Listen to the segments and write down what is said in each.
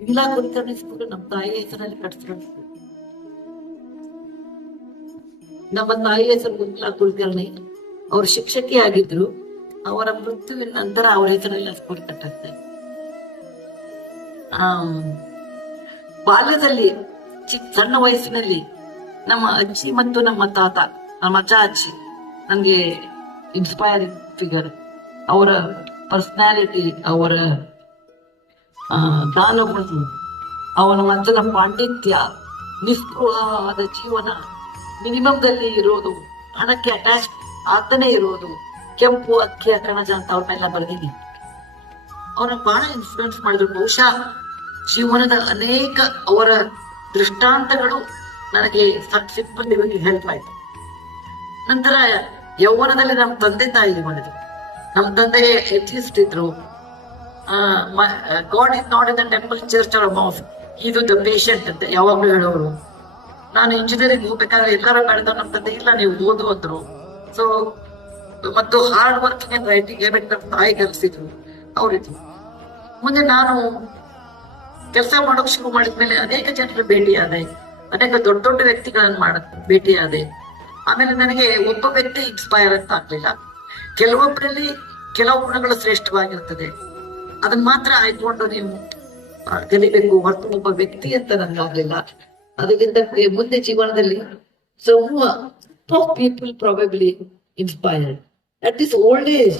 Vimala Kulkarni school ನಮ್ಮ ತಾಯಿ ಹೆಸರಲ್ಲಿ ಕಟ್ಸಿರೋ ಸ್ಕೂಲ್. ನಮ್ಮ ತಾಯಿ ಹೆಸರು ವಿಮಲಾ ಕುಲಕರ್ಣಿ. ಅವ್ರ ಶಿಕ್ಷಕಿ ಆಗಿದ್ರು. ಅವರ ಮೃತ್ಯುವಿನ ನಂತರ ಅವರ ಹೆಸರಲ್ಲಿ ಸ್ಕೂಲ್ ಕಟ್ಟುತ್ತೆ. ಬಾಲ್ಯದಲ್ಲಿ ಸಣ್ಣ ವಯಸ್ಸಿನಲ್ಲಿ ನಮ್ಮ ಅಜ್ಜಿ ಮತ್ತು ನಮ್ಮ ತಾತ, ನಮ್ಮ ಅಜ್ಜ ಅಜ್ಜಿ ನನ್ಗೆ ಇನ್ಸ್ಪೈರಿಂಗ್ ಫಿಗರ್. ಅವರ ಪರ್ಸನಾಲಿಟಿ, ಅವರ ಜ್ಞಾನಗುಣ, ಅವನ ಮಧ್ಯದ ಪಾಂಡಿತ್ಯ, ನಿಸ್ಪೃಹವಾದ ಜೀವನ, ಮಿನಿಮಮ್ದಲ್ಲಿ ಇರೋದು, ಹಣಕ್ಕೆ ಅಟ್ಯಾಚ್ ಆಗ್ತಾನೆ ಇರೋದು, ಕೆಂಪು ಅಕ್ಕಿಯ ಕಣಜ ಅಂತ ಅವ್ರನ್ನೆಲ್ಲ ಬರೆದಿದ್ದೀನಿ. ಅವ್ರನ್ನ ಬಹಳ ಇನ್ಫ್ಲೂಯೆನ್ಸ್ ಮಾಡಿದ್ರು. ಬಹುಶಃ ಜೀವನದ ಅನೇಕ ಅವರ ದೃಷ್ಟಾಂತಗಳು ನನಗೆ ಸಿಂಪಲ್ ಹೆಲ್ಪ್ ಆಯ್ತು. ನಂತರ ಯೌವನದಲ್ಲಿ ನಮ್ಮ ತಂದೆ ತಾಯಿ ಮಾಡಿದ್ರು. ನಮ್ಮ ತಂದೆ ಎಥಿಸ್ಟ್ ಇದ್ರು. God is not in the temple church or mosque, ಇದು ದ ಪೇಷಂಟ್ ಅಂತ ಯಾವಾಗ್ಲೂ ಹೇಳೋರು. ನಾನು ಇಂಜಿನಿಯರಿಂಗ್ ಹೋಗ್ಬೇಕಾದ್ರೆ ಎಲ್ಲರೂ ಬೆಳೆದ ನಮ್ಮ ತಂದೆ ಇಲ್ಲ ನೀವು ಓದು ಅಂದ್ರು. ಸೊ ಮತ್ತು hard working and writing habit ನಮ್ಮ ತಾಯಿ ಕಲಿಸಿದ್ರು ಅವರಿದ್ರು. ಮುಂದೆ ನಾನು ಕೆಲಸ ಮಾಡೋಕೆ ಶುರು ಮಾಡಿದ್ಮೇಲೆ ಅನೇಕ ಜನರು ಭೇಟಿಯಾದೆ, ಅನೇಕ ದೊಡ್ಡ ದೊಡ್ಡ ವ್ಯಕ್ತಿಗಳನ್ನ ಭೇಟಿಯಾದೆ. ಆಮೇಲೆ ನನಗೆ ಒಬ್ಬ ವ್ಯಕ್ತಿ ಇನ್ಸ್ಪೈರ್ ಅಂತ ಆಗ್ಲಿಲ್ಲ. ಕೆಲವೊಬ್ಬರಲ್ಲಿ ಕೆಲವು ಗುಣಗಳು ಶ್ರೇಷ್ಠವಾಗಿರ್ತದೆ, ಅದನ್ನ ಮಾತ್ರ ಆಯ್ಕೊಂಡು ನೀವು ಕಲಿಬೇಕು ಹೊರತು ಒಬ್ಬ ವ್ಯಕ್ತಿ ಅಂತ ನನ್ಗಾಗ್ಲಿಲ್ಲ. ಅದಕ್ಕಿಂತ ಮುಂದೆ ಜೀವನದಲ್ಲಿ people probably inspired at this old age.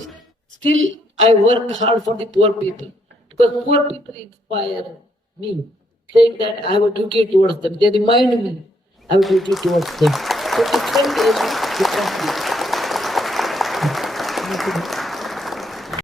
Still I work hard for the poor people because poor people inspire me, saying that I have a duty towards them. They remind me I have a duty towards them. So different ages, different people.